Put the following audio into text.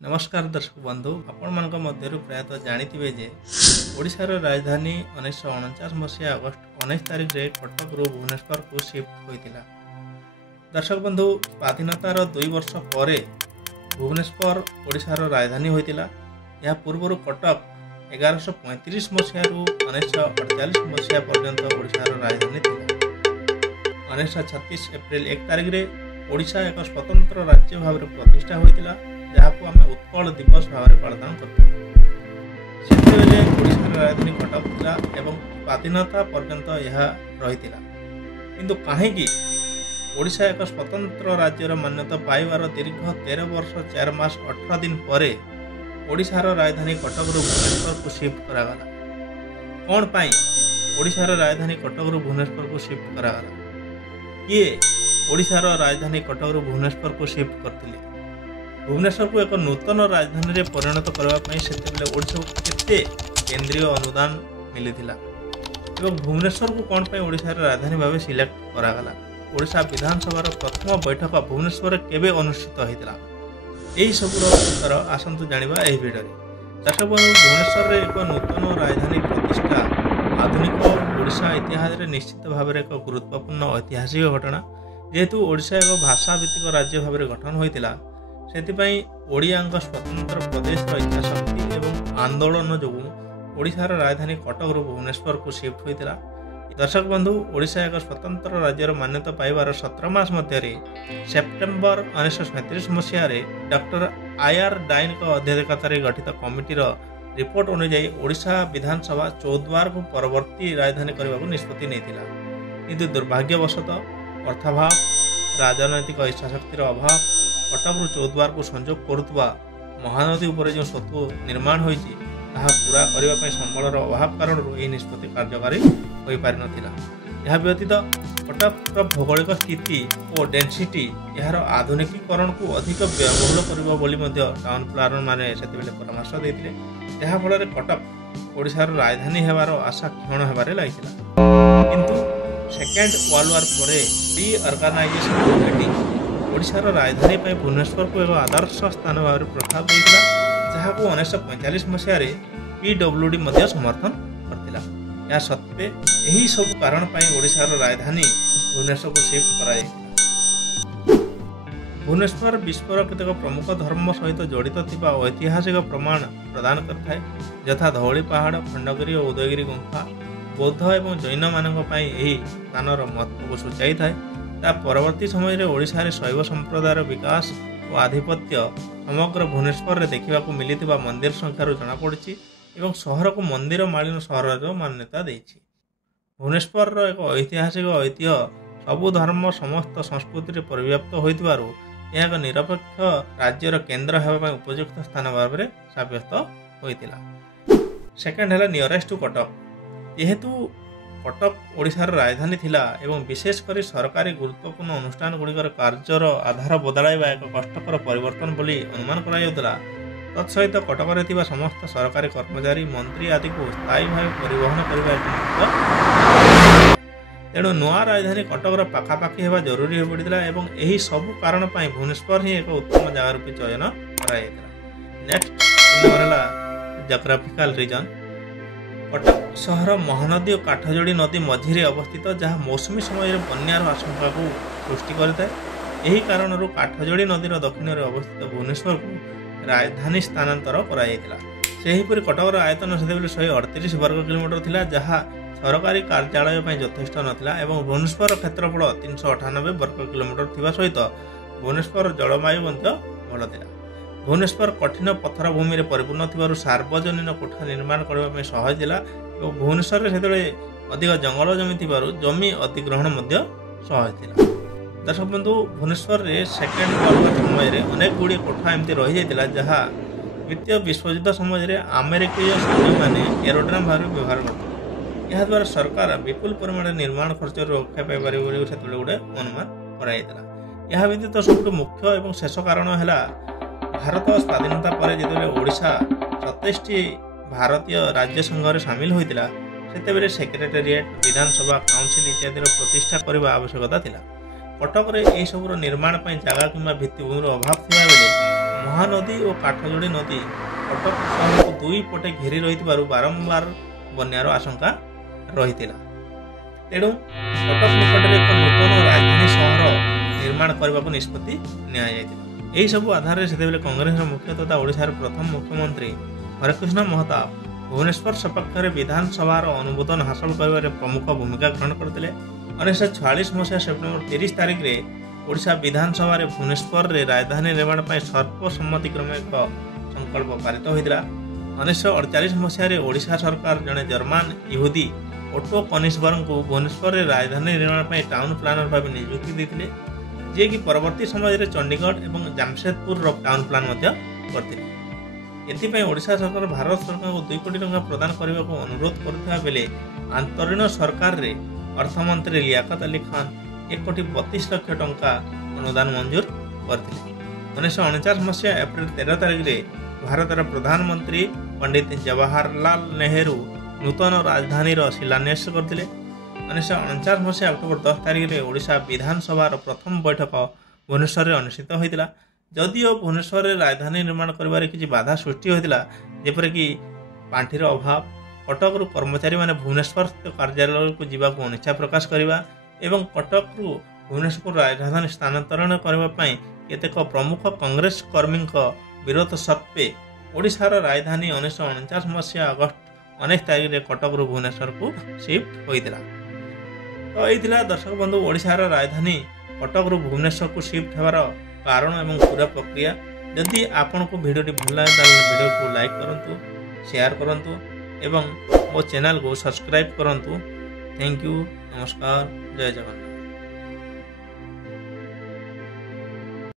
नमस्कार दर्शक बंधु आपण मान प्रायतः जानते जे ओडिशार राजधानी 1949 मसीहा अगस्ट 19 तारिख में कटक रु भुवनेश्वर को शिफ्ट होता। दर्शक बंधु स्वाधीनतार 2 वर्ष पर भुवनेश्वर ओडिशार राजधानी होता। यह पूर्व कटक 1135 मसीह 1948 मसीहा पर्यंत ओडिशार राजधानी थी। 1936 एप्रिल 1 तारिख में ओडिशा एक स्वतंत्र राज्य भाव प्रतिष्ठा होता, जहाँ को आम उत्कल दिवस भाव पालन करता। ओडिशार राजधानी कटक था एवं स्वाधीनता पर्यंत यह रही। किंतु कहीं ओडिशा एक स्वतंत्र राज्यर मान्यता पाइबार दीर्घ 13 वर्ष 4 मास 18 दिन पर ओडिशार राजधानी कटक रु भुवनेश्वर को शिफ्ट करागला। कौन पाई ओडिशार राजधानी कटक रु भुवनेश्वर को शिफ्ट करागला? किए ओडिशार राजधानी कटक रु भुवनेश्वर को शिफ्ट करथिले? भुवनेश्वर को एक नूतन राजधानी रे परिणत करने से ओडिशा को केते केंद्रीय अनुदान मिलता एवं भुवनेश्वर को कौन पाई ओडिशार राजधानी भाव सिलेक्ट करागला? ओडिशा विधानसभा प्रथम बैठक भुवनेश्वर केबे अनुष्ठित होता? यही सबूर उत्तर आसतु जाना यह भिडियो। दर्शक बंधु, भुवनेश्वर एक नूतन राजधानी प्रतिष्ठा आधुनिक ओडिशा इतिहास में निश्चित भाव एक गुरुत्वपूर्ण ऐतिहासिक घटना। जेहेतु ओडिशा एक भाषा भित्तिक राज्य भाव गठन होता, से ओडिया स्वतंत्र प्रदेश इच्छाशक्ति एवं आंदोलन जो ओडिशार राजधानी कटक रु भुवनेश्वर को शिफ्ट होता। दर्शक बंधु, ओडिशा एक स्वतंत्र राज्यर मान्यता पाइबार 17 मास मध्य सेप्टेम्बर 1937 मसीह डॉक्टर आर डाइन अध्यक्षतार गठित कमिटीर रिपोर्ट अनुଯାयी ओडिशा विधानसभा चौद्वार को परवर्ती राजधानी करने को निष्पत्ति नहीं। किंतु दुर्भाग्यवशतः अर्थाभाव, राजनैतिक इच्छाशक्तिर अभाव, कटक रु चौद्वार को संजोग करुवा महानदी उपर जो सेतु निर्माण होती पूरा करने संबलर अभाव कारण यह निष्पत्ति कार्यकारी हो पारि नथिला। यह व्यतीत कटक भौगोलिक स्थिति और डेनसीटी यार आधुनिकीकरण को अधिक व्ययबहुल कर टाउन प्लानर मैंने से परामर्श देते, जहाँफल कटक ओडिशार राजधानी होवार आशा क्षण होबार लगी। किंतु सेकेंड वर्ल्ड वार पर रीअर्गानाइजेशन कमिटी ओडिशार राजधानी पर भुवनेश्वर को एक आदर्श स्थान भाव प्रस्ताव देता, जहाँ को 1945 मसीह PWD समर्थन करथिला। या सत्वे यही सब कारण ओडिशार राजधानी भुवनेश्वर को शिफ्ट कराई। भुवनेश्वर विश्वर केतक प्रमुख धर्म सहित जड़ित थिबा ऐतिहासिक प्रमाण प्रदान करथाय, यथा धौली पहाड़, खंडगिरी और उदयगिरी गुंफा बौद्ध एवं जैन मानक यही स्थानर महत्व को सूचाई थाए। परवर्ती समय ओडिशा शैव संप्रदायर विकास और आधिपत्य समग्र भुवनेश्वर देखा मिली मंदिर संख्यार जमापड़ी एवं सहर को मंदिर मालिन सहर मान्यता देछि। भुवनेश्वर एक ऐतिहासिक ऐतिह्य सबु धर्म समस्त संस्कृति परिव्याप्त होइतिबारु यह एक निरपेक्ष राज्यर केन्द्र होगा उपयुक्त स्थान भाव में सब्यस्त होइतिला। सेकेंड है नियरेस्ट टू कटक। जेहेतु कटक ओडिशार राजधानी थिला एवं विशेषकर सरकारी गुरुत्वपूर्ण अनुष्ठान गुड़िकर कार्यर आधार बदलाइबा एक कष्टकर परिवर्तन बोली अनुमान करा। तत्सहित कटक समस्त सरकारी कर्मचारी मंत्री आदि को स्थायी भाव परिवहन करने तेणु नुआ राजधानी कटकर पाखापाखि होगा जरूरी हो पड़ा एवं यही सबु कारण भुवनेश्वर ही एक उत्तम जगह रूपी चयन करा। Next geographical region. कटक सहर महानदी और काठजोड़ी नदी मझिरे अवस्थित, जहाँ मौसुमी समय बन्यार आशंका को सृष्टि करता। यही कारण काठजोड़ी नदीर दक्षिण में अवस्थित भुवनेश्वर को राजधानी स्थानांतर कर कटकर आयतन से 138 वर्ग किलोमीटर थिला, जहाँ सरकारी कार्यालय यथेष्ट नथिला एवं भुवनेश्वर क्षेत्रफल 398 वर्ग किलोमीटर थिबा सहित भुवनेश्वर जलवायु भल थिला। भुवनेश्वर कठिन पत्थर भूमि में परिपूर्ण थिबारु सार्वजनीन कोठा निर्माण करने सहज थिला एवं भुवनेश्वर से अधिक जंगल जमी थिबारु जमी अधिग्रहण सहज थिला। दर्शक बंधु, भुवनेश्वर रे सेकेंड वर्ल्ड वार समय अनेक गुड़ी कोठा एमती रही जाइतिला, जहाँ द्वितीय विश्वयुद्ध समय अमेरिकीय सैन्य मैंने एरोड्राम भाव व्यवहार करते। यह द्वारा सरकार विपुल परिमाण निर्माण खर्च रक्षा पाइपर से गोटे अनुमान कराइला। यह व्यतीत सब मुख्य और शेष कारण है भारत स्वाधीनता पर जो ओडिशा 27टी भारतीय राज्य संघ में सामिल होता से सेक्रेटेरिएट, विधानसभा, काउंसिल इत्यादि प्रतिष्ठा करने आवश्यकता थिला। कटक रे यह सब निर्माण जगह कि भित्तिभूमि अभाव थिबा बेले ମହାନଦୀ ଓ କାଠଯୋଡ଼ି ନଦୀ କଟକ ସହରକୁ ଦୁଇ ପଟେ ଘେରି ରହିଥିବାରୁ ବାରମ୍ବାର ବନ୍ୟାର ଆଶଙ୍କା ରହିଥିଲା। ତେଣୁ କଟକ ନିକଟରେ ଏକ ନୂତନ ରାଜଧାନୀ ସହର ନିର୍ମାଣ କରିବାକୁ ନିଷ୍ପତ୍ତି ନିଆଯାଇଥିଲା। ଏହିସବୁ ଆଧାରରେ ସେତେବେଳେ କଂଗ୍ରେସର ମୁଖ୍ୟ ତଥା ଓଡ଼ିଶାର ପ୍ରଥମ ମୁଖ୍ୟମନ୍ତ୍ରୀ ହରେକୃଷ୍ଣ ମହତାବ ଭୁବନେଶ୍ୱର ସପକ୍ଷରେ ବିଧାନସଭାର ଅନୁମୋଦନ ହାସଲ କରିବାରେ ପ୍ରମୁଖ ଭୂମିକା ଗ୍ରହଣ କରିଥିଲେ। 1946 ମସିହା ସେପ୍ଟେମ୍ବର 30 ତାରିଖରେ ଓଡ଼ିଶା ବିଧାନସଭାରେ ଭୁବନେଶ୍ୱରରେ ରାଜଧାନୀ ନିର୍ମାଣ ପାଇଁ ସର୍ବସମ୍ମତିକ୍ରମେ ଏକ ସଂକଳ୍ପ ପାରିତ ହୋଇଥିଲା। 1948 ମସିହାରେ ଓଡ଼ିଶା ସରକାର ଜଣେ ଜର୍ମାନ ଇହୁଦୀ ଓଟୋ କନିସବର୍ଗଙ୍କୁ ଭୁବନେଶ୍ୱରରେ ରାଜଧାନୀ ନିର୍ମାଣ ପାଇଁ ଟାଉନ୍ ପ୍ଲାନର ଭାବେ ନିଯୁକ୍ତି ଦେଇଥିଲେ, ଯିଏକି ପରବର୍ତ୍ତୀ ସମୟରେ ଚଣ୍ଡିଗଡ଼ ଏବଂ ଜାମସେଦପୁରର ଟାଉନ୍ ପ୍ଲାନ୍ ମଧ୍ୟ କରିଥିଲେ। ଏଥିପାଇଁ ଓଡ଼ିଶା ସରକାର ଭାରତ ସରକାରଙ୍କୁ 2 କୋଟି ଟଙ୍କା ପ୍ରଦାନ କରିବାକୁ ଅନୁରୋଧ କରୁଥିବା ବେଳେ ଅନ୍ତରୀଣ ସରକାରରେ ଅର୍ଥମନ୍ତ୍ରୀ ଲିଆକତ ଅଲି ଖାନ୍ 1,32,00,000 ଟଙ୍କା ଅନୁଦାନ ମଞ୍ଜୁର କରିଥିଲେ। 1949 ମସିହା ଏପ୍ରିଲ 13 ତାରିଖରେ ଭାରତର ପ୍ରଧାନମନ୍ତ୍ରୀ ପଣ୍ଡିତ ଜବାହରଲାଲ ନେହେରୁ ନୂତନ ରାଜଧାନୀର ଶିଳାନ୍ୟାସ କରିଥିଲେ। 1949 ମସିହା ଅକ୍ଟୋବର 10 ତାରିଖରେ ଓଡ଼ିଶା ବିଧାନସଭାର ପ୍ରଥମ ବୈଠକ ଭୁବନେଶ୍ୱରରେ ଅନୁଷ୍ଠିତ ହୋଇଥିଲା। ଯଦିଓ ଭୁବନେଶ୍ୱରରେ ରାଜଧାନୀ ନିର୍ମାଣ କରିବାରେ କିଛି ବାଧା ସୃଷ୍ଟି ହୋଇଥିଲା, ଯେପରିକି ପାଣ୍ଠିର ଅଭାବ, କଟକରୁ କର୍ମଚାରୀମାନେ ଭୁବନେଶ୍ୱର କାର୍ଯ୍ୟାଳୟକୁ ଯିବାକୁ ଅନିଚ୍ଛା ପ୍ରକାଶ କରିବା ଏବଂ କଟକରୁ ଭୁବନେଶ୍ୱରକୁ ରାଜଧାନୀ ସ୍ଥାନାନ୍ତରଣ କରିବା ପାଇଁ କେତେକ ପ୍ରମୁଖ କଂଗ୍ରେସ କର୍ମୀଙ୍କ ବିରୋଧ ସତ୍ତ୍ୱେ ଓଡ଼ିଶାର ରାଜଧାନୀ 1949 ମସିହା ଅଗଷ୍ଟ 19 ତାରିଖରେ କଟକରୁ ଭୁବନେଶ୍ୱରକୁ ସିଫ୍ଟ ହୋଇଥିଲା। ତ ଏଇଥିଲା ଦର୍ଶକ ବନ୍ଧୁ ଓଡ଼ିଶାର ରାଜଧାନୀ କଟକରୁ ଭୁବନେଶ୍ୱରକୁ ସିଫ୍ଟ ହେବାର କାରଣ ଏବଂ ପୁରା ପ୍ରକ୍ରିୟା। ଯଦି ଆପଣଙ୍କୁ ଭିଡ଼ିଓଟି ଭଲ ଲାଗେ ତାହେଲେ ଭିଡ଼ିଓକୁ ଲାଇକ୍ କରନ୍ତୁ, ସେୟାର କରନ୍ତୁ ଏବଂ ମୋ ଚ୍ୟାନେଲକୁ ସବସ୍କ୍ରାଇବ୍ କରନ୍ତୁ। ଥ୍ୟାଙ୍କ ୟୁ, ନମସ୍କାର, ଜୟ ଜଗନ୍ନାଥ।